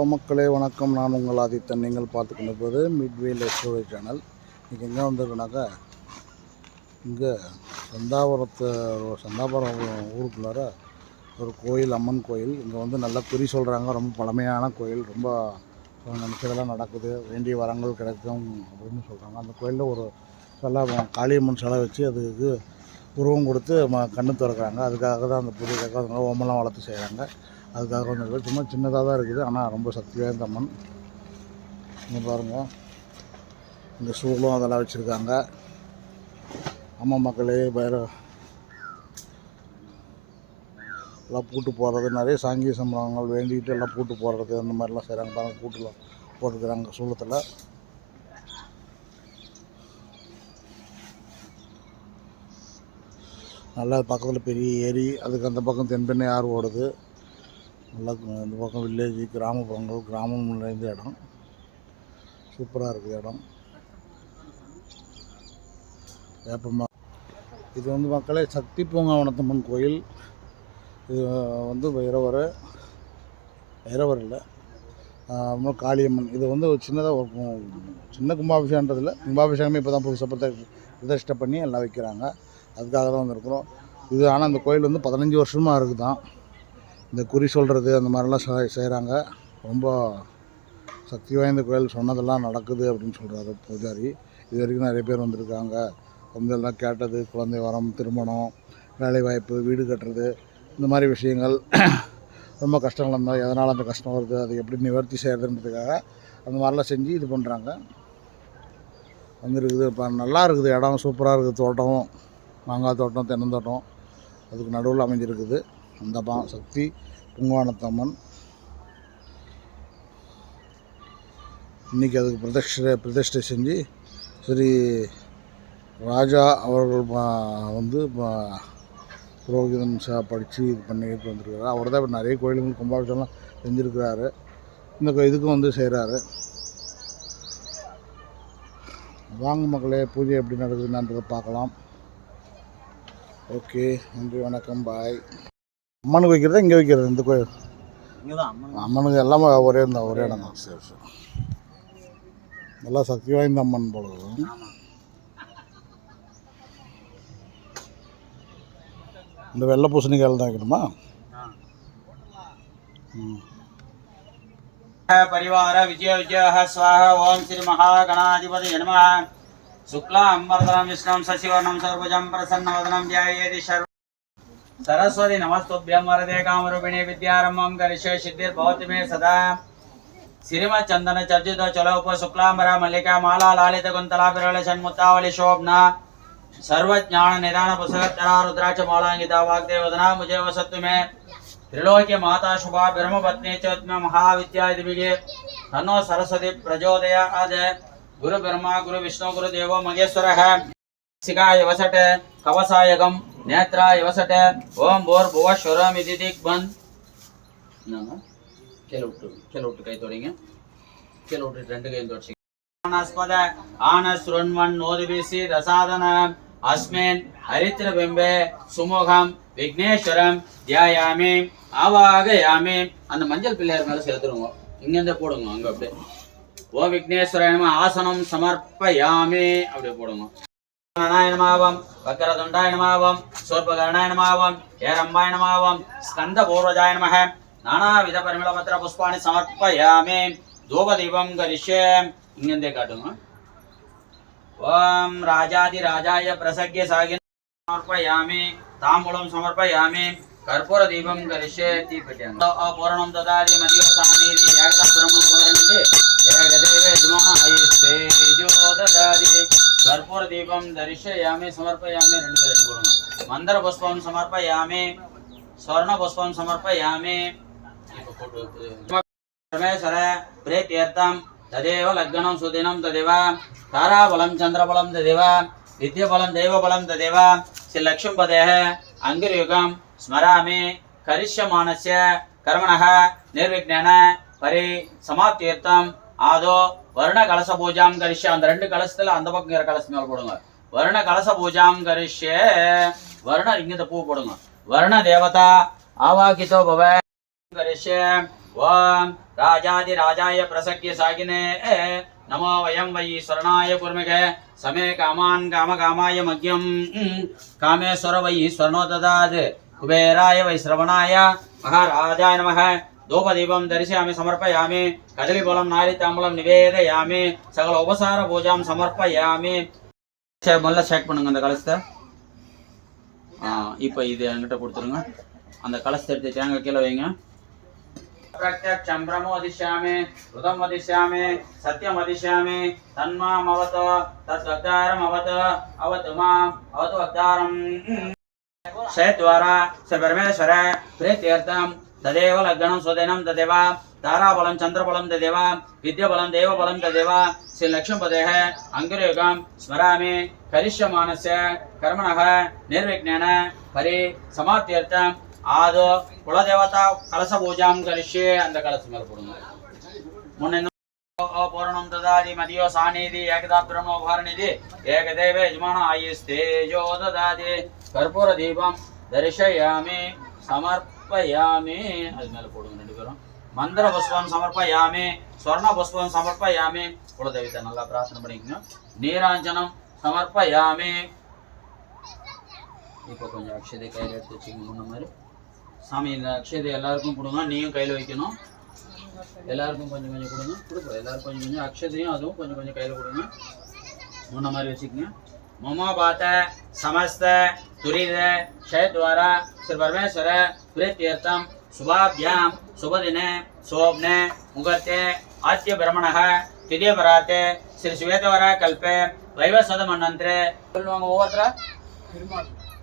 Hello மக்களே வணக்கம். நான் உங்கள் ஆதித்தன். நீங்கள் பார்த்து கொண்டிருப்பது மிட்வே லெஸ்டோரி சேனல். இன்றைக்கி எங்கே வந்திருக்குனாக்கா, இங்கே சந்தாபுரம் ஊருக்குள்ளார ஒரு கோயில், அம்மன் கோயில். இங்கே வந்து நல்லா குறி சொல்கிறாங்க. ரொம்ப பழமையான கோயில். ரொம்ப நினச்சதெல்லாம் நடக்குது, வேண்டிய வரங்கள் கிடைக்கும் அப்படின்னு சொல்கிறாங்க. அந்த கோயிலில் ஒரு சிலை, காளியம்மன் சிலை வச்சு அதுக்கு உருவம் கொடுத்து கண்ணு திறக்கிறாங்க. அதுக்காக தான் அந்த பூஜைக்காக அதனால ஓமெல்லாம் வளர்த்து செய்கிறாங்க. அதுக்காக வந்து சும்மா சின்னதாக தான் இருக்குது, ஆனால் ரொம்ப சக்தி வாய்ந்த அம்மன். இங்கே பாருங்கள், இந்த சூளும் அதெல்லாம் வச்சுருக்காங்க. அம்மா மக்களே எல்லாம் பூட்டு போடுறது, நிறைய சாங்கிய சம்பளங்கள் வேண்டிகிட்டு எல்லாம் பூட்டு போடுறது அந்த மாதிரிலாம் செய்கிறாங்க. பாருங்கள், பூட்டில் போட்டுக்கிறாங்க சூளத்தில். நல்லா பக்கத்தில் பெரிய ஏரி, அதுக்கு அந்த பக்கம் தென்பெண்ணை ஆறு ஓடுது. நல்லா இந்த பக்கம் வில்லேஜ், கிராமப்புறங்கள், கிராமம் நிறைந்த இடம். சூப்பராக இருக்குது இடம். வேப்பமா இது வந்து மக்களே சக்தி பூங்காவனத்தம்மன் கோயில். இது வந்து வைரவர் இல்லை, காளியம்மன். இது வந்து ஒரு சின்னதாக சின்ன கும்பாபிஷேகன்றதில்லை, கும்பாபிஷேகமே இப்போ தான் புதுசாக பிரதிஷ்டை பண்ணி எல்லாம் வைக்கிறாங்க. அதுக்காக தான் வந்துருக்குறோம். இது ஆனால் அந்த கோயில் வந்து 15 வருஷமாக இருக்குது தான். இந்த குறி சொல்கிறது அந்த மாதிரிலாம் செய்கிறாங்க. ரொம்ப சக்தி வாய்ந்த கோயில், சொன்னதெல்லாம் நடக்குது அப்படின்னு சொல்கிறாரு பூஜாரி. இது வரைக்கும் நிறைய பேர் வந்திருக்காங்க, வந்து எல்லாம் கேட்டது, குழந்தை வரம், திருமணம், வேலைவாய்ப்பு, வீடு கட்டுறது, இந்த மாதிரி விஷயங்கள். ரொம்ப கஷ்டங்கள் இருந்தால் எதனால் அந்த கஷ்டம் வருது, அதை எப்படி நிவர்த்தி செய்கிறதுன்றதுக்காக அந்த மாதிரிலாம் செஞ்சு இது பண்ணுறாங்க. வந்துருக்குது. இப்போ நல்லா இருக்குது இடம், சூப்பராக இருக்குது. தோட்டம், மாங்காய் தோட்டம், தென்னந்தோட்டம் அதுக்கு நடுவில் அமைஞ்சிருக்குது. அந்த சக்தி பூங்காவனத்தம்மன். இன்றைக்கி அதுக்கு பிரதிஷ்டை செஞ்சு ஸ்ரீ ராஜா அவர்கள் வந்து புரோகிதம் படித்து இது பண்ணிட்டு வந்திருக்காரு. அவர் தான் இப்போ நிறைய கோயிலுங்கள் கும்பாபிஷேகம்லாம் செஞ்சுருக்கிறாரு. இந்த இதுக்கும் வந்து செய்கிறாரு. வாங்க மக்களே, பூஜை எப்படி நடக்குதுன்றதை பார்க்கலாம். ஓகே, நன்றி, வணக்கம், பாய். அம்மனுக்கு வைக்கிறதா இங்கே வைக்கிறது? இந்த கோயில் அம்மனுக்கு எல்லாமே ஒரே இடம் தான். சரி சரி, நல்லா சக்தி வாய்ந்த அம்மன் போல. இந்த வெள்ளை பூசணிக்காயில் தான் வைக்கணுமா? परिवार विजय विजय स्वाहा। ओम श्री महागणाधिपति नमः। शुक्लां वरदं विष्णुं शशिवर्णं सर्वभुजं प्रसन्नवदनं ध्यायेति सरस्वती नमस्तुभ्यं वरदे कामरूपिणी विद्यारम्भं करिष्ये सिद्धिर्भवति मे सदा। श्रीमच्चन्दन चर्चित चलोप शुक्लांबरा मल्लिका माला लालित कुंतला विरल षण्मुक्तावली शोभना सर्वज्ञान निदान पुस्तकधरा रुद्राक्ष मालांकिता वाग्देवदना मुझे वसतु में त्रिलोक्य माता शुभा ब्रह्मपत्नी चौत्म महाविद्या दिविगे तन्नो सरस्वती प्रचोदयात्। गुरु ब्रह्मा गुरु विष्णु गुरु देवो महेश्वरः। शिखाय वसट कवसायगम नेत्राय वसट ओम भूर्भुवः स्वरमिति दिग्बन्ध केलोट कई तोड़ेंगे। केलोट ரெண்டு கை தோட்சி ஆனஸ்பத ஆனஸ்ருண்வன் நோதிபிசி ரசாதன அஸ்மின் ஹரித்ர பிம்பே சுமுகம் விக்னேஸ்வரம் தியாயாமி ஆவாகயாமி. அந்த மஞ்சள் பிள்ளையார் மேல சேர்த்துருங்க, இங்கிருந்தே போடுங்க. அங்க அப்படியே ஓ விக்னேஸ்வராய நம ஆசனம் சமர்ப்பயாமி அப்படியே போடுங்க. நாராயணாய நமः வக்ரதுண்டாய நமः சூர்பகர்ணாய நமः ஏரம்பாய நமः ஸ்கந்த பூர்வஜாய நமः நானாவித பரிமளபத்திர புஷ்பாணி சமர்ப்பயாமி. தூபதீபம் கரிஷ்யே, இங்கிருந்தே காட்டுங்க. ஓம் ராஜாதி ராஜாய பிரசக்ய சாகின் समर्पयामि. तांबूलं समर्पयामि. कर्पूर दीपं करिष्ये. दीपत्यां पूर्णं ददाति मदियो सामीति एकदं ब्रह्मपुरनिधि एकदेवे द्रोणहयस्तेजो ददाति. कर्पूर दीपं दर्शयामि समर्पयामि. ரெண்டு பேர் போடுங்க. மந்திர புஷ்பம் समर्पयामि. स्वर्ण पुष्पं समर्पयामि. இப்போ போட்டு परमेश्वर प्रीत्यर्थं तदेव लग्नं सुदिनं तदेव ताराबलं चन्द्रबलं तदेव विद्याबलं दैवबलं तदेव श्री लक्ष्मीपदेः अंगिरयुगं स्मरामि. करिष्यमाणस्य कर्मणः निर्विघ्नेन परि समाप्त्यर्थं आदो वर्ण कलश पूजां करिष्ये. அந்த ரெண்டு கலசத்துல அந்த பக்கம் இருக்கிற கலசம் மேல போடுங்க. वर्ण कलश पूजां करिष्ये. वर्ण இங்க பூ போடுங்க. वर्ण देवता आवाकितो भव करिष्ये. ओम राजाधिराजाय प्रसक्य सागिने नमो वयं वै ईश्वरनाय कुर्महे समे कामान् कामकामाय मह्यं कामेश्वर वै ईश्वरनो ददात् कुबेराय वै श्रवणाय महाराजाय नमः धूपदीपं दर्शयामि समर्पयामि कदलीफलं नारिताम्बूलं निवेदयामि सकल उपसार पूजां समर्पयामि முதல்ல செக் பண்ணுங்க அந்த கலசத்தை இப்போ இது என்கிட்ட கொடுத்துருங்க அந்த கலசத்தை எடுத்து தேங்காய் கீழே வைங்க प्रत्यक्षं ब्रह्मो वदिष्यामि ऋतं वदिष्यामि सत्यं वदिष्यामि तन्माम् अवत तद्वक्तारम् अवत अवतु माम् अवतु वक्तारम् शयद्वारा श्रीपरमेश्वर प्रीत्यर्थं तदेव लग्नं स्वदिनं तदेव ताराबलं चन्द्रबलं तदेव विद्याबलं देवबलं तदेव श्रीलक्ष्मीपतेः अङ्कुरयुगं स्मरामि करिष्यमाणस्य कर्मणः निर्विघ्नेन परिसमाप्त्यर्थम् आदो कुलदेवता कलश पूजां करिष्ये अंद कलश मेल पोडुंगा मुन्ने पूर्णं ददाति मदियो सानिधि एकदा ब्रह्मो भारनिधि एकदेव यजमान आयुस्तेजो ददाति कर्पूर दीपं दर्शयामि समर्पयामि अदु मेल पोडुंगा रेंडु पेरुम मंत्र पुष्पं समर्पयामि स्वर्ण पुष्पं समर्पयामि कुलदेवता नल्ला प्रार्थना पण्णिक्कुंगा नीरांजनं समर्पयामि இப்போ கொஞ்சம் அக்ஷதை கையில் எடுத்து வச்சுக்கணும் முன்ன மாதிரி சாமி இந்த அக்ஷதை எல்லாருக்கும் கொடுங்க நீயும் கையில் வைக்கணும் எல்லாருக்கும் கொஞ்சம் கொஞ்சம் கொடுங்க கொடுப்போம் எல்லாருக்கும் கொஞ்சம் கொஞ்சம் அக்ஷதையும் அதுவும் கொஞ்சம் கொஞ்சம் கையில் கொடுங்க முன்ன மாதிரி வச்சுக்கோங்க மமோபாத சமஸ்த துரித ஷயத்வாரா ஸ்ரீ பரமேஸ்வர प्रीत्यर्थं शुभाभ्यां शुभदिने शोभने मुहूर्ते आद्य ब्रह्मणः तिथि पराते श्री श्वेतवरा कल्पे वैवस्वत मन्वन्तरे ओवत्र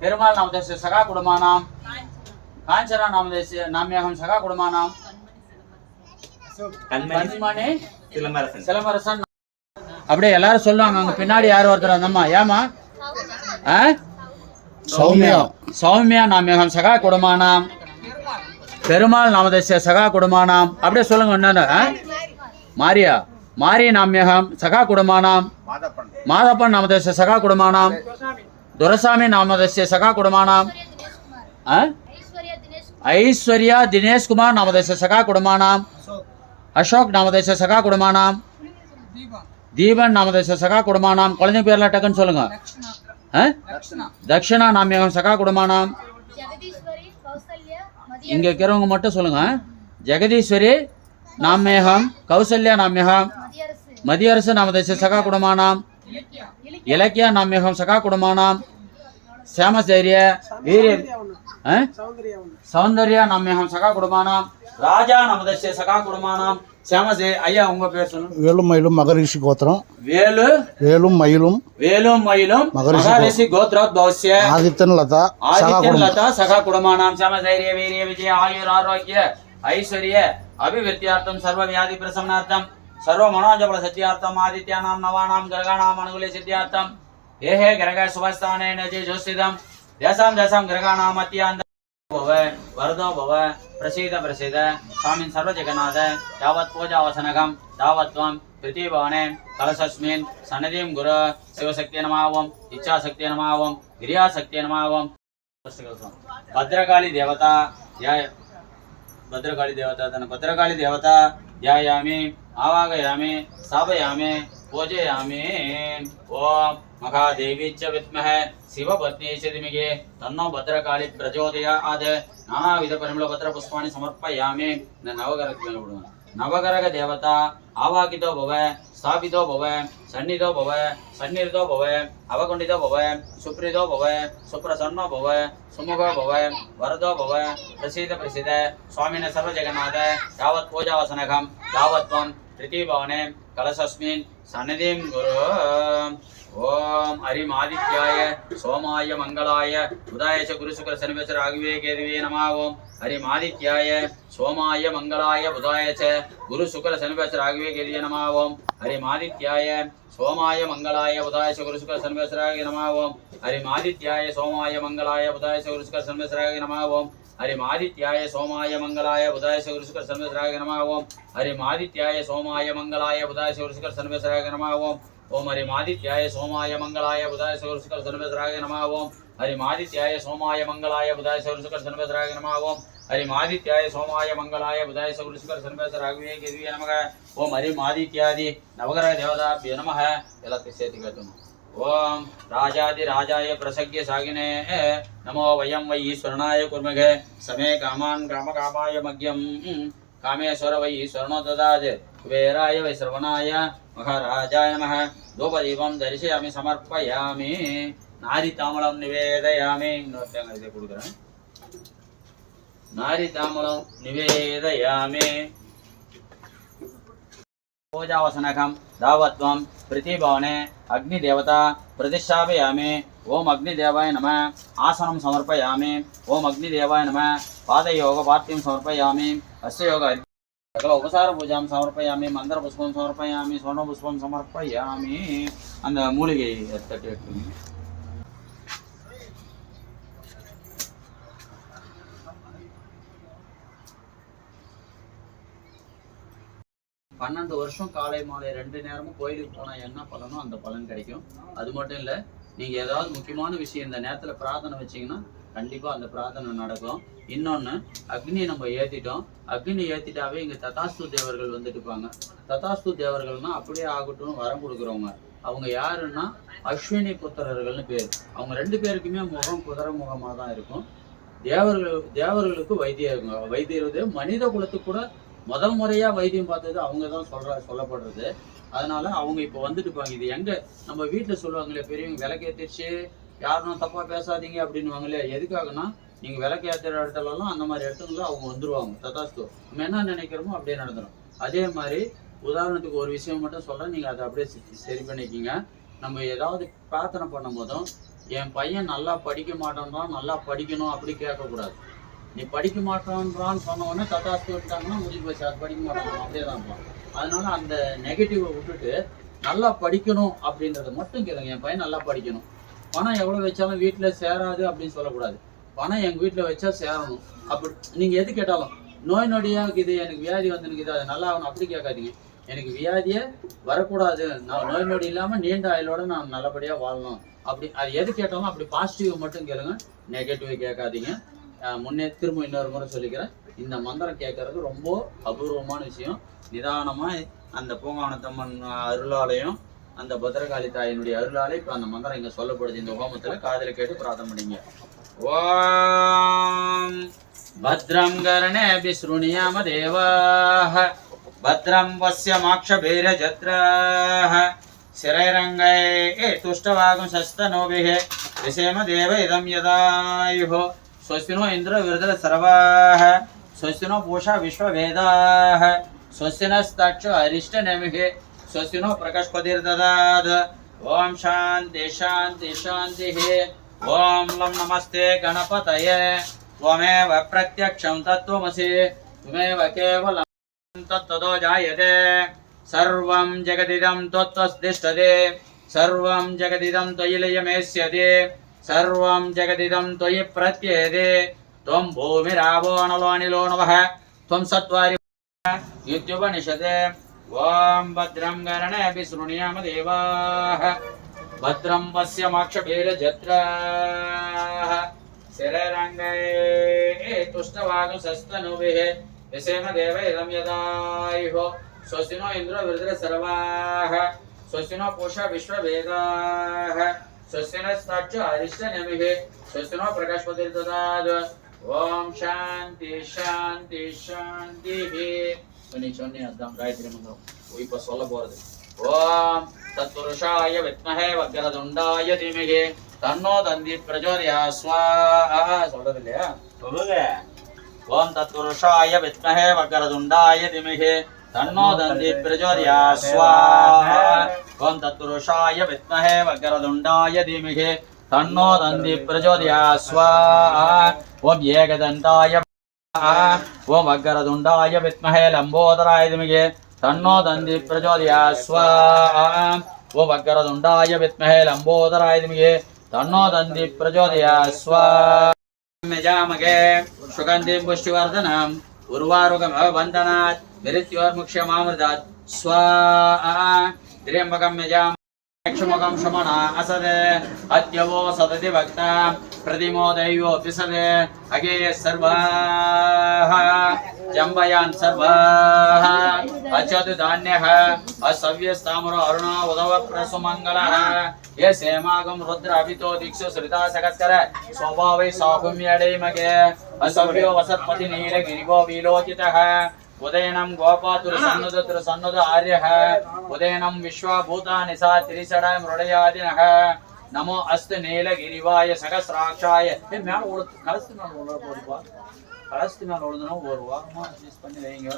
पेरुमाल नामदेश सखा कुटुंबानां कांचना नामदेश नाम्यहं सखा कुटुंबानां कन्मणि सिलंबरसन அப்படியே எல்லாரும் சொல்லுவாங்க அங்க பின்னாடி யார் ஒருத்தர் அந்தம்மா ஏமா சௌமியா சௌமியா நாம்யகம் சகா குடும்பமானாம் பெருமாள் நாமதேச சகா குடும்பமானாம் அப்படியே சொல்லுங்க என்னன்னு மாரியா மாரி நாம்யகம் சகா குடும்பமானாம் மாதப்பன் நாமதேச சகா குடும்பமானாம் துரசாமி நாமதேச சகா குடும்பமானாம் ஐஸ்வர்யா தினேஷ் குமார் நாமதேச சகா குடும்பமானாம் அசோக் நாமதேச சகா குடும்பமானாம் தீபன் நாமதேச சகா குடும்பமானாம் குழந்தை பேர்ல டக்குன்னு சொல்லுங்க தக்ஷணா நாமியகம் சகா குடும்பமானாம் இங்க இருக்கிறவங்க மட்டும் சொல்லுங்க ஜெகதீஸ்வரி நாமியகம் கௌசல்யா நாமியகம் மதியரசு நாமதேச சகா குடும்பமானாம் இலக்கியா நாமியகம் சகா குடும்பமானாம் श्यामधैर्य वीर सौंदर्य नाम्यहं सखा कुडुमानां राजा नामदस्य सखा कुडुमानां श्यामसे ஐயா உங்க பேர் சொல்லுங்க வேலும் மயிலும் மகரிஷி கோத்திரம் வேலும் மயிலும் மகரிஷி கோத்ரோத்பவஸ்ய ஆதித்யன் லதா சகா குடமானாம் श्यामधैर्य वीर्य विजय आयुर आरोग्य ऐश्वर्य अभिवृद्ध्यर्थं सर्व व्याधि प्रशमनार्थं सर्व मनोजबल सत्यार्थं आदित्यानां नवानां ग्रहाणां अनुकूले सिद्ध्यार्थं हे हे ग्रह शुभस्थाने नजे ज्योतिषं देशां ग्रहाणां मध्यान्त भव वरदो भव प्रसीद स्वामी सर्व जगन्नाथ यावत् पूजावसनकं तावत्त्वं प्रतिभवने कलशस्मिन् सन्निधिं गुरु शिवशक्ति नमः ओम इच्छाशक्ति नमः ओम गिरियाशक्ति नमः ओम भद्रकाली देवता ध्यायामि आवाहयामि स्थापयामि पूजयामि ओम महादेवी च विद्महे शिवपत्नी च धीमहि तन्नो भद्रकाली प्रचोदयात् नानाविध परिमलपत्र पुष्पाणि समर्पयामि नवग्रह देवता आवाहितो भव स्थापितो भव सन्निधो भव सन्निहितो भव अवकुण्ठितो भव सुप्रीतो भव सुप्रसन्नो भव सुमुखो भव वरदो भव प्रसीद स्वामिने सर्वजगन्नाथ यावत् पूजावसनकं तावत्त्वं प्रीतिभवने कलशस्मिन् सन्निधिं गुरु ओम हरिमादित्याय सोमाय मंगलाय बुधाय च गुरुशुक्र शनिश्चर राघवे केतवे नमः ओम हरिमादित्याय सोमाय मंगलाय बुधाय च गुरुशुक्र शनिश्चर राघवे केतवे नमः ओम हरिमादित्याय सोमाय मंगलाय बुधाय च गुरुशुक्र शनिश्चर राघवे नमः ओम हरिमादित्याय सोमाय मंगलाय बुधाय च गुरुशुक्र शनिश्चर राघवे नमः ओम हरिमादित्याय सोमाय मंगलाय बुधाय च गुरुशुक्र शनिश्चर राघवे नमः ओम हरिमादित्याय सोमाय मंगलाय बुधाय च गुरुशुक्र शनिश्चर राघवे नमः ओम ओम हरिमादित्याय सोमाय मंगलाय बुधाय गुरुशुक्र शनिश्चराय नमः ओम हरिमादित्याय सोमाय मंगलाय बुधाय गुरुशुक्र शनिश्चराय नमः ओम हरिम आदित्याय सोमाय मंगलाय बुधाय सौरस्कर सर्वेश्वर राघवे केतवे नमः ओम हरिम आदित्यादि नवग्रह देवताभ्यो नमः எல்லாத்தையும் சேர்த்து கேட்கணும் ओम राजादि राजाय प्रसज्ञ सागिने नमो वयं वै ईश्वरनाय कुर्मगे समे कामान् कामकामाय मग्यं कामेश्वर वै ईश्वरनो ददाज कुबेराय वै श्रवणाय महाराजाय नमः धूपदीपं दर्शयामि समर्पयामि नारिताम्बूलं निवेदयामि இன்னொருத்தங்க இதை கொடுக்குறேன் नारिताम्बूलं निवेदयामि पूजावसनकं दावत्वं प्रतिभवने अग्निदेवता प्रतिष्ठापयामि ओम अग्निदेवाय नमः आसनं समर्पयामि ओम अग्निदेवाय नमः पादयोगपार्थिं समर्पयामि अस्य योग सकल उपसार पूजां समर्पयामि मन्त्रपुष्पं समर्पयामि स्वर्णपुष्पं समर्पयामि அந்த மூலிகை தட்டு எடுத்துங்க 12 வருஷம் காலை மாலை 2 நேரமும் கோயிலுக்கு போனா என்ன பலனோ அந்த பலன் கிடைக்கும். அது மட்டும் இல்ல, நீங்க ஏதாவது முக்கியமான விஷயம் இந்த நேரத்துல பிரார்த்தனை வச்சீங்கன்னா கண்டிப்பா அந்த பிரார்த்தனை நடக்கும். இன்னொன்னு, அக்னி நம்ம ஏத்திட்டோம். அக்னி ஏத்திட்டாவே இங்க ததாஸ்து தேவர்கள் வந்துட்டு இருப்பாங்க. ததாஸ்து தேவர்கள்னா அப்படியே ஆகட்டும் வரம் கொடுக்குறவங்க. அவங்க யாருன்னா அஸ்வினி புத்திரர்கள்னு பேர். அவங்க 2 பேருக்குமே முகம் குதிரை முகமா தான் இருக்கும். தேவர்களுக்கு வைத்தியர் மனித குலத்துக்கு கூட முதல் முறையா வைத்தியம் பார்த்தது அவங்க தான் சொல்லப்படுறது. அதனால அவங்க இப்போ வந்துட்டு இருப்பாங்க. இது எங்க நம்ம வீட்டுல சொல்லுவாங்களே பெரியவங்க, விளக்கேத்திருச்சு யாரும் தப்பா பேசாதீங்க அப்படின்னுவாங்களே. எதுக்காகனா, நீங்க விளக்கேற்றுற இடத்துலலாம் அந்த மாதிரி இடத்துல அவங்க வந்துருவாங்க. ததாஸ்து நம்ம என்ன நினைக்கிறோமோ அப்படியே நடந்துடும். அதே மாதிரி உதாரணத்துக்கு ஒரு விஷயம் மட்டும் சொல்றேன், நீங்க அதை அப்படியே சரி பண்ணிக்கிங்க. நம்ம ஏதாவது பிரார்த்தனை பண்ணும் போதும், என் பையன் நல்லா படிக்க மாட்டேன்றான், நல்லா படிக்கணும் அப்படி கேட்கக்கூடாது. நீ படிக்க மாட்டேன்றான்னு சொன்ன உடனே ததாஸ்து விட்டாங்கன்னா முடிஞ்சு போச்சு, அது படிக்க மாட்டான் அப்படியே தான் இருப்பான். அதனால அந்த நெகட்டிவை விட்டுட்டு நல்லா படிக்கணும் அப்படின்றத மட்டும் கேளுங்க. என் பையன் நல்லா படிக்கணும். பணம் எவ்வளோ வச்சாலும் வீட்டில் சேராது அப்படின்னு சொல்லக்கூடாது. பணம் எங்கள் வீட்டில் வச்சா சேரணும் அப்படி. நீங்கள் எது கேட்டாலும் நோய் நொடியாக இருக்குது, எனக்கு வியாதி வந்துருக்குது, அது நல்லா ஆகணும் அப்படி கேட்காதீங்க. எனக்கு வியாதியே வரக்கூடாது, நான் நோய் நொடி இல்லாமல் நீண்ட ஆயுளோட நான் நல்லபடியாக வாழணும் அப்படி. அது எது கேட்டாலும் அப்படி பாசிட்டிவ் மட்டும் கேளுங்க, நெகட்டிவ் கேட்காதீங்க. திரும்ப இன்னொரு முறை சொல்லிக்கிறேன், இந்த மந்திரம் கேட்கறது ரொம்ப அபூர்வமான விஷயம். நிதானமாக அந்த பூங்காவனத்தம்மன் அருளாலையும் அந்த பத்ரகாளி தாயினுடைய அருளாலே இப்போ அந்த மந்திரம் இங்கே சொல்லப்படுது. இந்த ஹோமத்தில் காதில் கேட்டு பிரார்த்தனை பண்ணிங்க. ஓம் பத்ரம் கர்ணேபி ஸ்ருணியாம தேவாஹ பத்ரம் வஸ்யமாக்ஷபீர ஜத்ராஹ சிரைரங்கை துஷ்டவாகும் சஸ்தனோபிஹ விசேம தேவ இதம் யதாயுஹோ स्वस्तिनो इंद्र विरदल सर्वाः स्वस्तिनो पूषा विश्ववेदाः स्वस्तिनस्तक्षो अरिष्ट नमिः स्वस्तिनो प्रकाशपतिर्ददात् ओम शांति शांति शांतिः ओम लं नमस्ते गणपतये त्वमेव प्रत्यक्षं तत्त्वमसि त्वमेव केवलं तत्ततो जायते सर्वं जगदिदं त्वत्तिष्ठते सर्वं जगदिदं त्वयि लयमेष्यति सर्वं जगदिदं त्वयि प्रत्येते त्वं भूमिरावो अनलो अनिलो नवः त्वं सत्वारि इत्युपनिषते ओम भद्रं गणेभिः शृणुयाम देवाः भद्रं पश्यमाक्षभिर्जत्राः शिररङ्गैः तुष्टवागुंसस्तनूभिः विषेम देव इदं यदायुः स्वस्ति नो इन्द्रो वृद्धसर्वाः स्वस्ति नो पूषा विश्ववेदाः स्वस्तिनस्तक्षो अरिष्ट नमिः स्वस्तिनो प्रकाशपतिर्ददात् ओम शांति शांति शांतिः சொன்னி அதான் காயத்ரி மந்திரம் இப்போ சொல்ல போறது. ஓம் தத்புருஷாய வித்மஹே வக்ரதுண்டாய தீமஹி தன்னோ தந்தி பிரச்சோதயாத் ஸ்வாஹா. சொல்றது இல்லையா? சொல்லுங்க. ஓம் தத்புருஷாய வித்மஹே வக்ரதுண்டாய தீமஹி तन्नो दन्ति प्रचोदयात् स्वाहा. ओम तत्पुरुषाय विद्महे वक्रतुण्डाय धीमहि तन्नो दन्ति प्रचोदयात् स्वाहा. ओम एकदन्ताय ओम वक्रतुण्डाय विद्महे लम्बोदराय धीमहि तन्नो दन्ति प्रचोदयात् स्वाहा. ओम वक्रतुण्डाय विद्महे लम्बोदराय धीमहि तन्नो दन्ति प्रचोदयात् स्वाहा. मेजामगे सुगन्धिं पुष्टिवर्धनम् उर्वारुकमवन्दनात् मृत्योर्मुक्ष्यमामृतात् स्वाहा. त्र्यम्बकं यजामहे क्षमकं शमना असदे अद्यवो सदति भक्ता प्रतिमो दैवो पिसदे अगे सर्वाः जम्बयान् सर्वाः अचतु धान्यः असव्यस्ताम्रो अरुणा उदव प्रसुमङ्गलः ये सेमागं रुद्र अभितो दिक्षु श्रिता सकस्कर स्वभावै साकुम्यडैमगे असव्यो वसत्पति नीलगिरिगो विलोकितः उदयनं गोपातुर सन्नुद आर्यः उदयनं विश्वभूतानि सा त्रिसडा मृडयादिनः नमो अस्तु नीलगिरिवाय सहस्राक्षाय மேல ஒரு கலஸ்து மேல உள்ள போடுவா கலஸ்து மேல உள்ளதுனா ஒரு வாரமா அட்ஜஸ்ட் பண்ணி வைங்க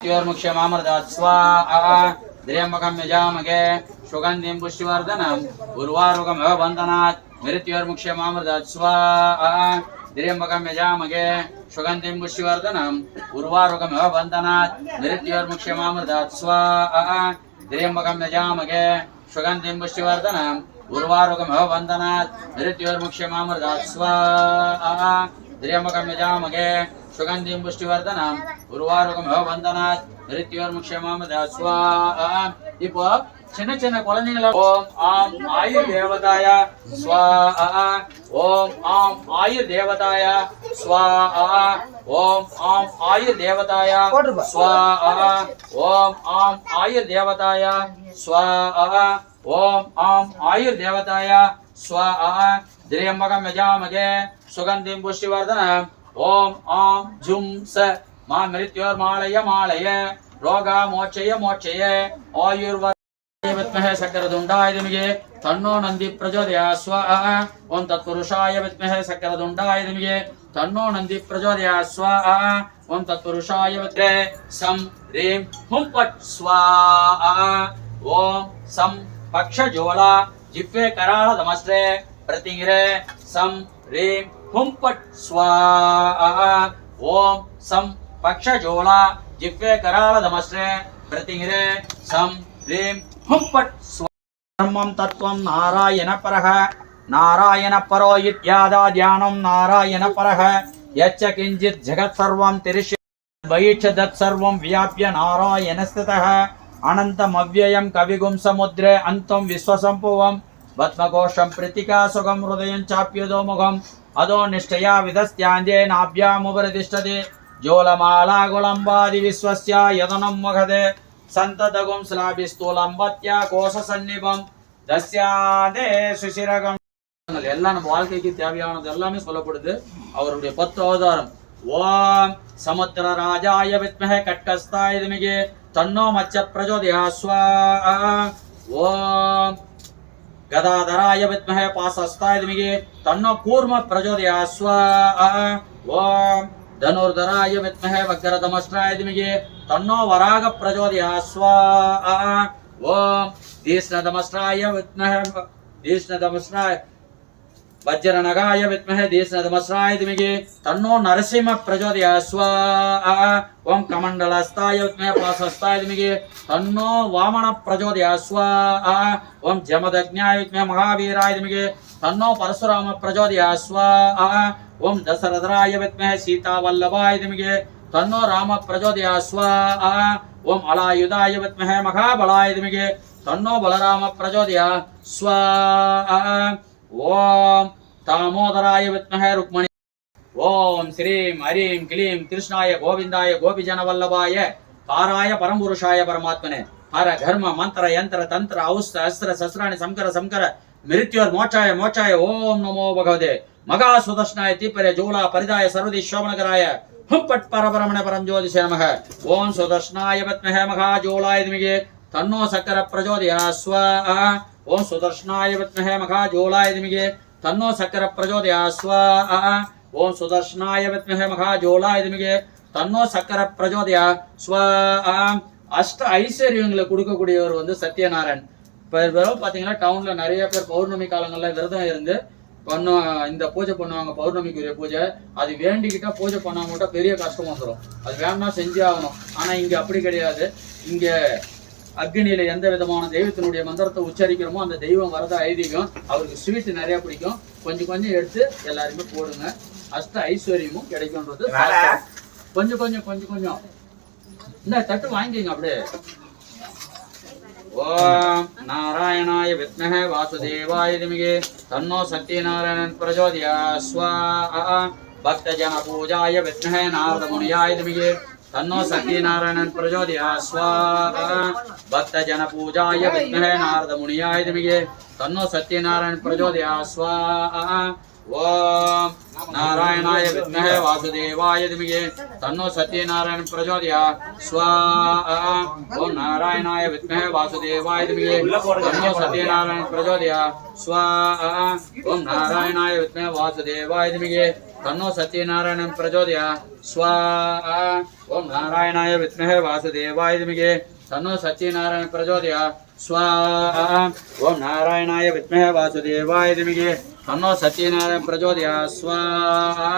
योर मुख्य मामरदात् स्वाहा द्र्यम्बकं यजामगे सुगन्धिं पुष्टिवर्धनम् उर्वारुकमेव बन्धनात् मृत्योर मुख्य मामरदात् स्वाहा द्र्यम्बकं यजामगे सुगन्धिं पुष्टिवर्धनम् उर्वारुकमेव बन्धनात् मृत्योर मुख्य मामरदात् स्वाहा द्र्यम्बकं यजामगे सुगन्धिं पुष्टिवर्धनम् उर्वारुकमेव बन्धनात् मृत्योर मुख्य मामरदात् स्वाहा द्र्यम्बकं यजामगे सुगन्धिं पुष्टिवर्धनम् उर्वारुकमेव बन्धनात् मृत्योर मुख्य मामरदात् स्वाहा இப்போ சின்ன சின்ன குழந்தைகளை ஓம் ஆம் ஆயுர் தேவதாய ஸ்வாஹா ஓம் ஆம் ஆயுர் தேவதாய ஸ்வாஹா ஓம் ஆம் ஆயுர் தேவதாய ஸ்வாஹா ஓம் ஆம் ஆயுர் தேவதாய ஸ்வாஹா ஓம் ஆம் ஆயுர் தேவதாய ஸ்வாஹா திரியம்பகம் யஜாமகே சுகந்திம் புஷ்டிவர்தனம் ஓம் ஆம் ஜும் ச மா மிருத்யோர் மாலய மாலய ரோகா மோட்சய மோட்சய ஆயுர்வ विद्महे सकरदुण्डाय धीमहि तन्नो नन्दी प्रचोदयात् स्वाहा ओं तत्पुरुषाय विद्महे सकरदुण्डाय धीमहि तन्नो नन्दी प्रचोदयात् स्वाहा ओं तत्पुरुषाय विद्महे सं ह्रीं हुं फट् स्वाहा ओं सं पक्षज्वाला जिह्वे कराळदमस्त्रे प्रतिगिरे सं ह्रीं हुं फट् स्वाहा ओं सं पक्षज्वाला जिह्वे कराळदमस्त्रे प्रतिगिरे सं ह्रीं हुंपट् ब्रह्मं तत्त्वं नारायण परः नारायण परो इत्यादा ध्यानं नारायण परः यच्च किञ्चित् जगत् सर्वं तिरिष्य बहिश्च तत् सर्वं व्याप्य नारायण स्थितः अनन्तमव्ययं कविगुं समुद्रे अन्तं विश्वसम्भवं पद्मकोशं प्रीतिका सुखं हृदयं चाप्यदोमुखम् अधो निष्ठया विधस्त्यान्ते नाभ्यामुपरितिष्ठति ज्वलमाला गुलम्बादि विश्वस्य यदनं मघदे संततगुं स्लाभिस्तूलंबत्या கோசசன்னிபம் தஸ்யாதே சுசிரகம் எல்லாம் நம்ம வாழ்க்கைக்கு தேவையானது எல்லாமே சொல்லப்படுது அவருடைய 10 அவதாரம் ஓம் சமுத்திர ராஜாய வித்மஹே கட்கஸ்தாய தீமஹி தன்னோ மச்ச பிரச்சோதயாத் ஸ்வாஹா ஓம் கதாதராய வித்மஹே பாசஸ்தாய தீமஹி தன்னோ கூர்ம பிரச்சோதயாத் ஸ்வாஹா ஓம் धनुर्धराय विद्महे वक्रतमस्त्राय धीमहि तन्नो वराग प्रचोदयात् स्वाहा ओम तीक्ष्णतमस्त्राय विद्महे तीक्ष्णतमस्त्राय वज्रनगाय विद्महे तीक्ष्णतमस्त्राय धीमहि तन्नो नरसिंह प्रचोदयात् स्वाहा ओम कमण्डलस्ताय विद्महे पाशस्ताय धीमहि तन्नो वामन प्रचोदयात् स्वाहा ओम जमदग्न्याय विद्महे महावीराय धीमहि तन्नो परशुराम प्रचोदयात् स्वाहा ओम दशरथराय विद्महे सीतावल्लभाय धीमहि तन्नो राम प्रचोदयात् स्वाहा ओम अलायुधाय विद्महे महाबलाय धीमहि तन्नो बलराम प्रचोदयात् स्वाहा ओम दामोदराय विद्महे रुक्मणी ओम श्रीं हरीं क्लीं कृष्णाय गोविंदाय गोपीजनवल्लभाय पाराय परमपुरुषाय परमात्मने हर धर्म मंत्र यंत्र तंत्र औस्त्र अस्त्र शस्त्राणि संकर संकर मृत्योर मोक्षाय मोक्षाय ओम नमो भगवते मगा सुदर्शनाय तीपरे जोला परिदाय सर्वदि शोभनकराय हुं पट् परब्रह्मणे परम ज्योतिषे नमः ओम सुदर्शनाय विद्महे मगा जोलाय धीमहि तन्नो शक्कर प्रचोदयात् स्वाहा ओम सुदर्शनाय विद्महे मगा जोलाय धीमहि तन्नो शक्कर प्रचोदयात् स्वाहा ओम सुदर्शनाय विद्महे मगा जोलाय धीमहि तन्नो शक्कर प्रचोदयात् स्वाहा अष्ट ஐஸ்வரியங்களை கொடுக்கக்கூடியவர் வந்து சத்யநாராயண். இப்போ பார்த்தீங்கன்னா டவுன்ல நிறைய பேர் பௌர்ணமி காலங்களில் விரதம் இருந்து இந்த பூஜை பண்ணுவாங்க, பௌர்ணமிக்குரிய பூஜை. அது வேண்டிக்கிட்டா பூஜை பண்ணாம விட்டா பெரிய கஷ்டம் வந்துடும். அது வேணா செஞ்சே ஆகணும். ஆனா இங்க அப்படி கிடையாது. இங்க அக்னியில எந்த விதமான தெய்வத்தினுடைய மந்திரத்தை உச்சரிக்கிறோமோ அந்த தெய்வம் வரத ஐதீகம். அவருக்கு ஸ்வீட் நிறைய பிடிக்கும். கொஞ்சம் கொஞ்சம் எடுத்து எல்லாருமே போடுங்க. அஷ்ட ஐஸ்வர்யமும் கிடைக்கும்ன்றது கொஞ்சம் கொஞ்சம் கொஞ்சம் கொஞ்சம் இந்த தட்டு வாங்கிக்கங்க அப்படியே. ஓம் वासुदेवाय धीमहि तन्नो सत्यनारायण प्रचोदयात् स्वाहा भक्तजन पूजाय विद्महे नारद मुनियाय धीमहि तन्नो सत्यनारायण प्रचोदयात् स्वाहा भक्तजन पूजाय विद्महे नारद मुनियाय धीमहि तन्नो सत्यनारायण प्रचोदयात् स्वाहा ओम नारायणाय विद्महे वासुदेवाय धीमहि तन्नो सत्यनारायण प्रचोदयात् स्वाहा ओम नारायणाय विद्महे वासुदेवाय धीमहि तन्नो सत्यनारायण प्रचोदयात् स्वाहा ओम नारायणाय विद्महे वासुदेवाय धीमहि तन्नो सत्यनारायण प्रचोदयात् स्वाहा ओम नारायणाय विद्महे वासुदेवाय धीमहि तन्नो सत्यनारायण प्रचोदयात् स्वाहा ओम नारायणाय विद्महे वासुदेवाय धीमहि तन्नो सत्यनारायण प्रचोदयात् स्वाहा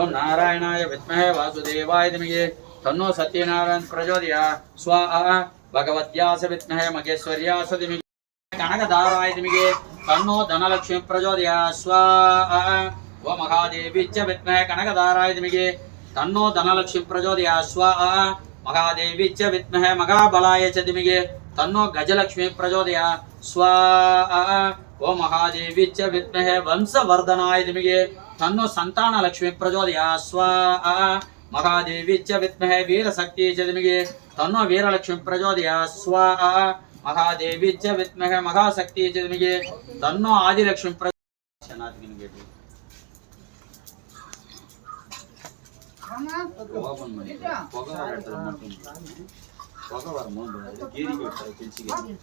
ओम नारायणाय विद्महे वासुदेवाय धीमहि तन्नो सत्यनारायण प्रचोदयात् स्वाहा भगवत्यास विद्महे महेश्वर्यास धीमहि कनकधाराय धीमहि तन्नो धनलक्ष्मी प्रचोदयात् स्वाहा ओम महादेवी च विद्महे कनकधाराय धीमहि तन्नो धनलक्ष्मी प्रचोदयात् स्वाहा महादेवी च विद्महे महाबलाय च धीमहि तन्नो गजलक्ष्मी प्रचोदयात् स्वाहा ओम महादेवी च विद्महे वंशवर्धनाय धीमहि तन्नो संतानलक्ष्मी प्रचोदयात् स्वाहा महादेवी च विद्महे वीरशक्ति च धीमहि तन्नो वीरलक्ष्मी प्रचोदयात् स्वाहा महादेवी च विद्महे महाशक्ति च धीमहि तन्नो आदिलक्ष्मी प्रचोदयात् ஓபன் பண்ணி புகை வர இடத்துல மட்டும் புகை வரும்போது கீரி விட்டாரு பிரிச்சுக்கிறேன்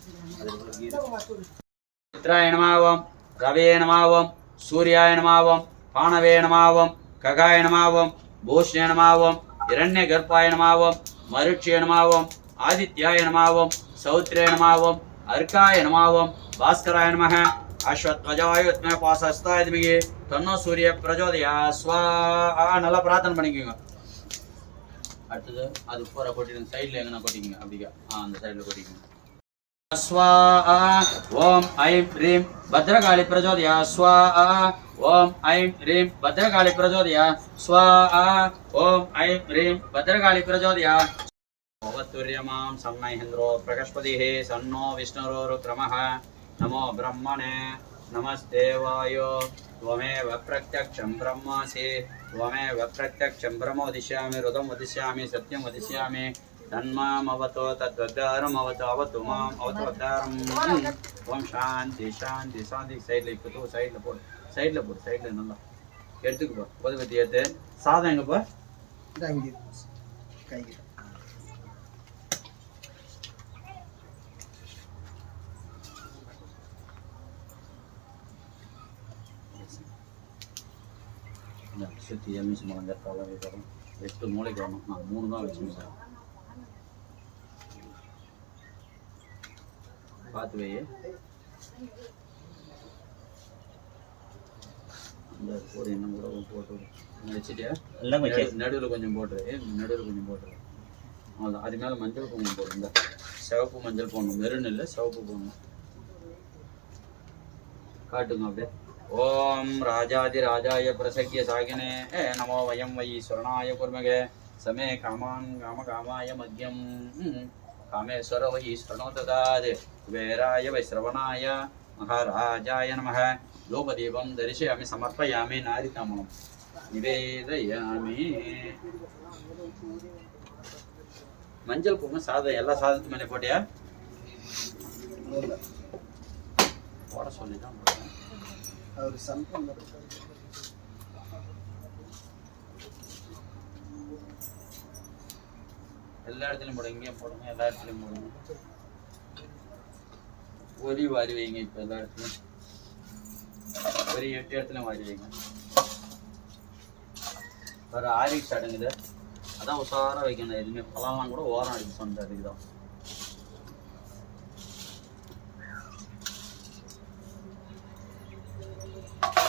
மித்ராய நமாவம் ரவே நமாவம் சூர்யாய நமாவம் பானவே நமாவம் ககாய நமாவம் பூஷ்ணே நமாவம் இரண்ய கர்ப்பாய நமாவம் மருட்சிய நமாவம் ஆதித்யாய நமாவம் சௌத்ரே நமாவம் அர்க்காய நமாவம் பாஸ்கராய நமஹ அஸ்வத்வஜாய வித்மஹே பாசஸ்தாய தீமஹி தன்னோ சூரிய பிரச்சோதயாத் ஸ்வாஹா. நல்லா பிரார்த்தனை பண்ணிக்கோங்க. அடுத்தது அது பூரா கொட்டிடுங்க. சைடில் எங்கன்னா கொட்டிக்கங்க. அப்படிங்க அந்த சைடில் கொட்டிக்கங்க. स्वाहा ओम ऐं ह्रीं भद्रकाली प्रचोदयात् स्वाहा ओम ऐं ह्रीं भद्रकाली प्रचोदयात् स्वाहा ओम ऐं ह्रीं भद्रकाली प्रचोदयात् भवतुर्यमां सम्महेन्द्रो प्रकस्पतिः सन्नो विष्णुरो रुक्रमः नमो ब्रह्मणे नमस्ते वायो त्वमेव प्रत्यक्षं ब्रह्मासि त्वमेव प्रत्यक्षं ब्रह्म वदिष्यामि ऋतं वदिष्यामि सत्यं वदिष्यामि तन्मामवतो तद्वद्दारमवतो अवतु माम् अवतु वद्दारम् ओम शांति शांति शांति சைடுல இப்போ சைடுல போடு சைடுல நல்லா எடுத்துக்கு போ பொதுவத்தி ஏத்து சாதம் எங்க போ இங்க கை சுத்தி எம்மிஸ் மலங்க தவளை வரும் 8 மூளைக்கு வரணும். நான் 3 தான் வச்சிருக்கேன். பார்த்து வை. இந்த போடு என்ன கூட போட்டு வச்சுட்டியா நடுவில் கொஞ்சம் போட்டுரு. அவ்வளோதான். அது மேலே மஞ்சள் குங்குமம் போடு. இந்த சிவப்பு மஞ்சள் போடணும். மெருன் இல்லை சிவப்பு போடணும். காட்டுங்க அப்படியே. ओम राजाधिराजाय प्रसज्ञ सागिने नमो वयं वै ईश्वरणाय कुर्मगे समे कामान् कामकामाय मध्यं कामेश्वर वै ईश्वरो ददात् कुबेराय वै श्रवणाय महाराजाय नमः लोकदीपं दर्शयामि समर्पयामि नारितामं निवेदयामि மஞ்சள் குங்குமம் சாதம் எல்லா சாதத்துக்கு மேலே போட்டியா போட சொல்லி தான் ஒரு சம்பம் எல்லா இடத்துலையும் போடுங்க. இங்கேயும் போடுங்க. எல்லா இடத்துலையும் போடுங்க. ஒரி வாரி வைங்க. இப்போ எல்லா இடத்துலையும் ஒரு 8 இடத்துலையும் வாரி வைங்க. வேறு ஆரிக்ஸ் அடங்குது. அதான் உஷாராக வைக்கணும். எதுவுமே பழம்லாம் கூட ஓரம் அடிக்க சொன்னது.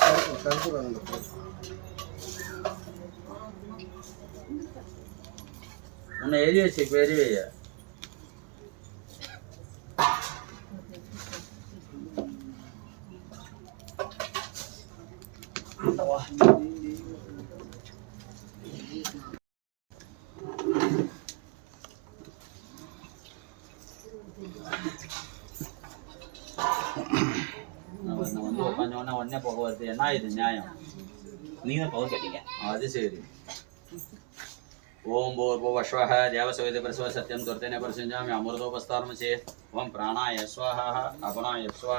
அதுக்கு தான் உன்னை எரி வச்சு இப்போ எரி வைய காஞ்சோன்னா உடனே புகை வருது, என்ன இது நியாயம்? நீங்க தான் பவர் கட்டிங்க. அது சரி. ஓம் பூர்வஸ்வஹ தேவசவித பிரசவ சத்யம் துர்த்தேன பிரசஞ்சாமி அமிர்தோபஸ்தாரமசே. ஓம் பிராணாய ஸ்வஹ அபனாய ஸ்வஹ.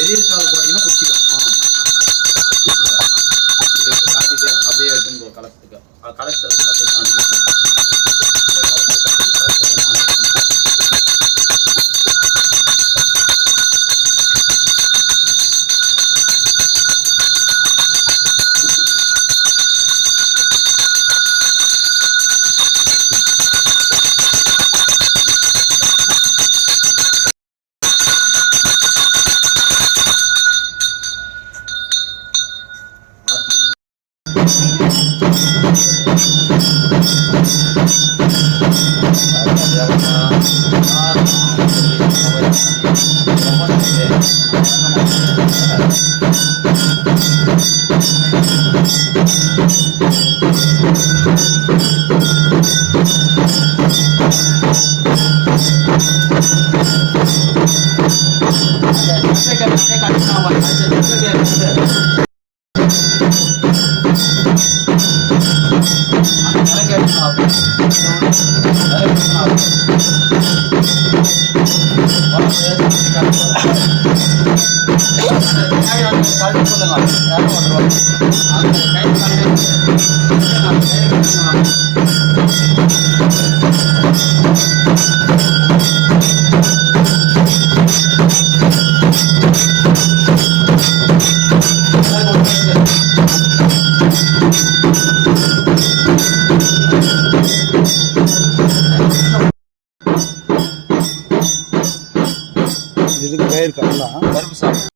எரியிருக்கால் போட்டீங்கன்னா பிடிச்சிக்கும். இது காட்டிட்டு அப்படியே எடுத்துன்னு போ கலசத்துக்கு. கலசத்துல அப்படியே காணிக்கிட்டு இதுக்கு கயிறு கட்டலாம். கருப்பு சாப்பிடும்.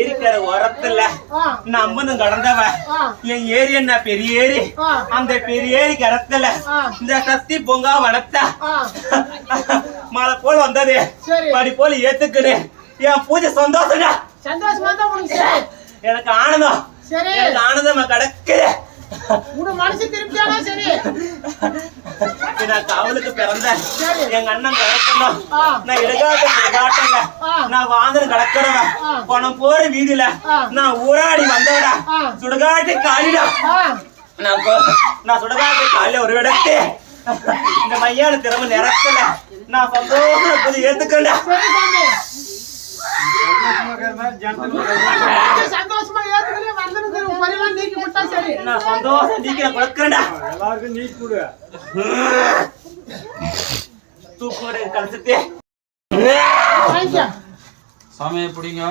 ஏரிக்கிற உரத்துல நம்மனும் கடந்தவ என் ஏரி என்ன பெரிய ஏரி. அந்த பெரிய ஏரி கடத்துல இந்த சக்தி பொங்கா வனத்தா மழை போல வந்தது படி போல ஏத்துக்குது. என் பூஜை சந்தோஷம்டா. எனக்கு ஆனந்தம், எனக்கு ஆனந்தமா கிடக்குது. மனசு திருப்தியானா சரி. நான் காவலுக்கு பிறந்த எங்க அண்ணன் கிடக்கணும். நான் இடுகாட்டங்க. நான் வாழ்ந்து கிடக்கிறவன். பணம் போற வீதியில நான் ஊராடி வந்தவடா. சுடுகாட்டு காலிடா. நான் சுடுகாட்டு காலில ஒரு இடத்து இந்த மையான திறமை நிறக்கல நான் சந்தோஷம் ஏத்துக்கண்டா. சந்தோஷமா ஏத்துக்கலையே வந்தனுக்கு பரிமாணம் நீக்கி விட்டா சரி. நான் சந்தோஷம் நீக்கிற கொடுக்கறேன்டா. எல்லாருக்கும் நீட் கொடு. தூக்கோட கலந்துட்டே வாங்கிக்க. சாமியை பிடிங்க.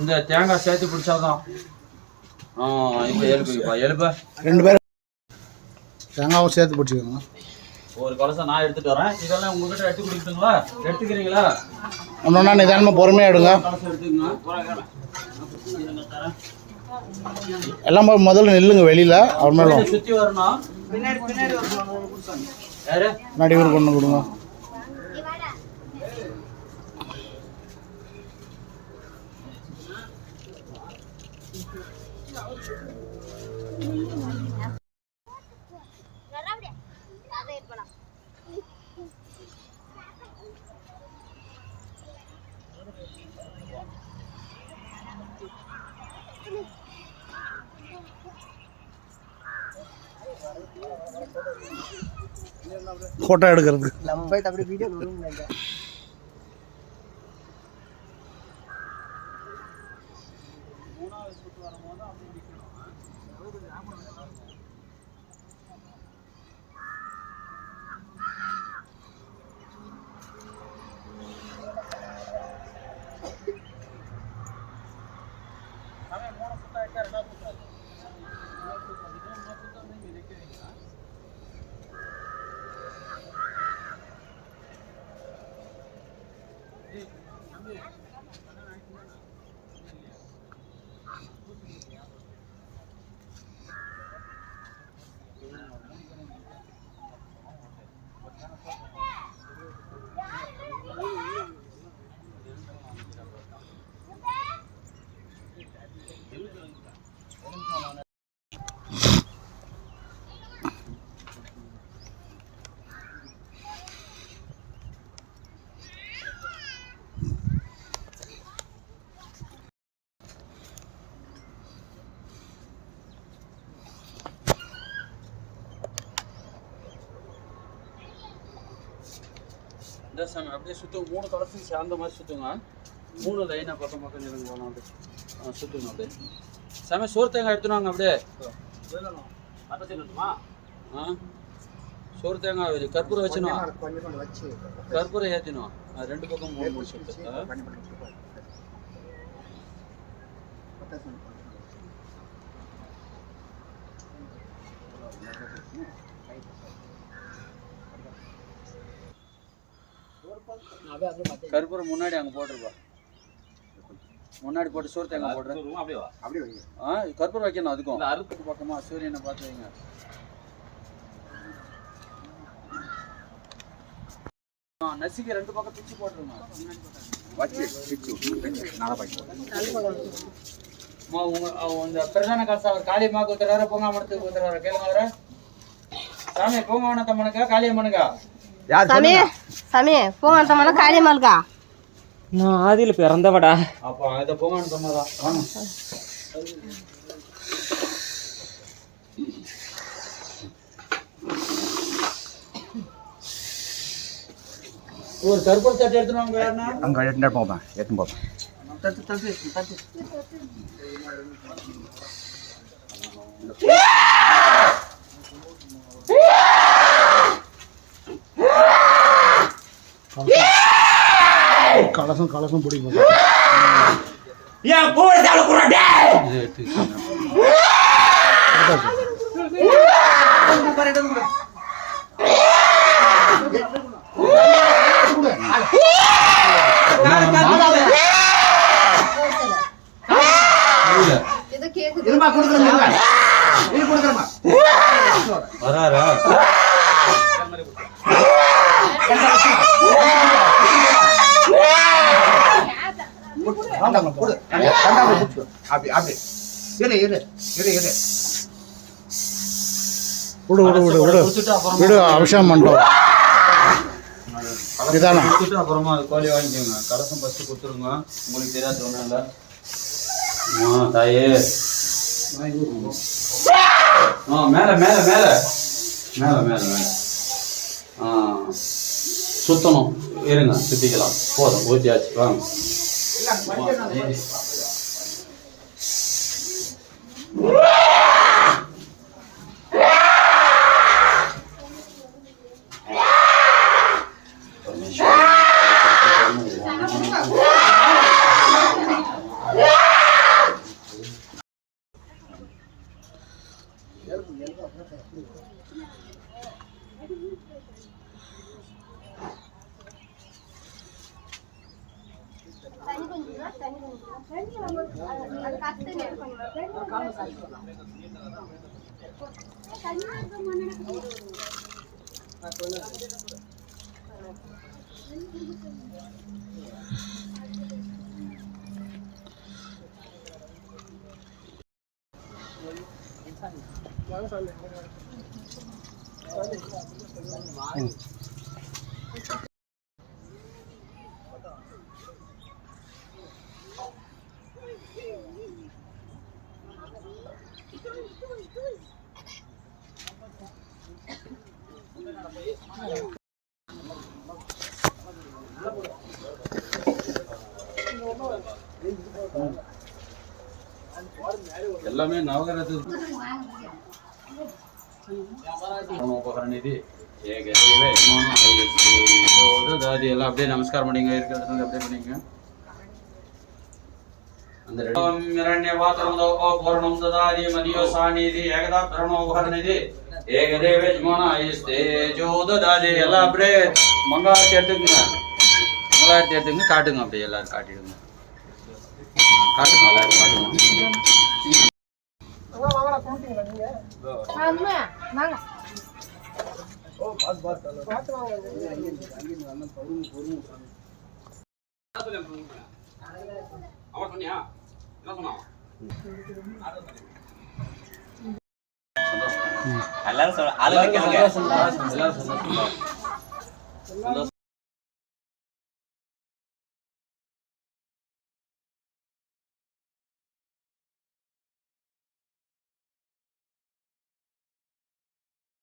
இந்த தேங்காய் சேர்த்து பிடிச்சாதான். இப்போ எழுப்புப்பா எழுப்ப. 2 பேரும் தேங்காவும் சேர்த்து பிடிச்சிக்கோங்க. ஒரு கலசம் நான் எடுத்துட்டு வரேன். இதெல்லாம் உங்ககிட்ட எடுத்து கொடுத்துங்களா? எடுத்துக்கிறீங்களா? ஒன்றா நிதானமாக பொறுமையாக எடுங்க. கலசம் எடுத்துக்கங்க. எல்லாம் முதல்ல நில்லுங்க வெளியில். அப்புறமேலும் சுற்றி வரணும். யாரு நடிகர் கொண்டு கொடுங்க. ஃபோட்டோ எடுக்கிறதுக்கு இந்த சாமி அப்படியே சுற்றுங்க. 3 கலசம் சேர்ந்த மாதிரி சுற்றுங்க. 3 லைனாக பக்கம் பக்கம் நிலங்க போனோம். அப்படியே சுற்றுங்க. அப்படியே சாமி சோறு தேங்காய் எடுத்துனாங்க. அப்படியே சோறு தேங்காய் கற்பூரம் வச்சுனோம். கற்பூரம் ஏற்றினோம். 2 பக்கம் 3 முடிச்சு. கற்பூரம் முன்னாடி அங்கே போட்டுருப்பா. முன்னாடி போட்டு சோறு தேங்காய் போடுறேன். கற்பூரம் வைக்கணும். அதுக்கும் அறுப்புக்கு பக்கமா சூரியனை பார்த்து வைங்க. நசிக்க 2 பக்கம் பிச்சு போட்டுருங்க. இந்த பிரதான கலசா காளியம்மாவுக்கு ஊத்துறாரு, பொங்காமனத்துக்கு ஊத்துறாரு. கேளுங்க. சாமி பொங்கவனத்தம்மனுக்கா காளியம்மனுக்கா? சாமி சாமி போங்கத்தம்மா காளியம்மாளுக்கா? நான் ஆதியில பிறந்தவடா. அப்போ இதை பொங்கவனத்தம்மா தான். ஒரு கற்பூர தட்டு எடுத்துருவாங்க. அங்கே எடுத்துட்டு போப்பேன். எடுத்துன்னு போப்பேன். கலசம் பிடிக்கும். ஏன் கூட தேவை குறடே? வராரா? விடு அபிஷேகம் பண்ணிட்டோம். அப்புறமா அது கோழி வாங்கிக்கோங்க. கலசம் ஃபஸ்ட்டு கொடுத்துருங்க. உங்களுக்கு தெரியாது ஒன்றும் இல்லை. தாயே மேலே மேலே மேலே மேலே மேலே மேலே சுத்தணும். இருங்க, சுத்திக்கலாம். போதும், ஊற்றியாச்சு. வாங்க. எல்லாமே நவகிரகத்துக்கு உபகரணிதி ஏகதேவ தாதி எல்லாம் அப்படியே நமஸ்காரம் பண்ணிங்க. இருக்கிறது அப்படியே பண்ணிங்க. அந்த இரண்யவாதரமதோ பூரணம் ததாதி மதியோ சாநிதி ஏகதா பிரணோ உபகரணிதி ஏகதேவ ஜமானாயஸ்தே ஜோததாதி எல்லாம் அப்படியே மங்களாரத்தி எடுத்துக்குங்க. மங்களாரத்தி எடுத்துங்க, காட்டுங்க. அப்படியே எல்லாரும் காட்டிடுங்க. காட்டுங்க, எல்லாரும் காட்டுங்க. எல்லாரும் சொல்ல ஆளுங்க எல்லாரும்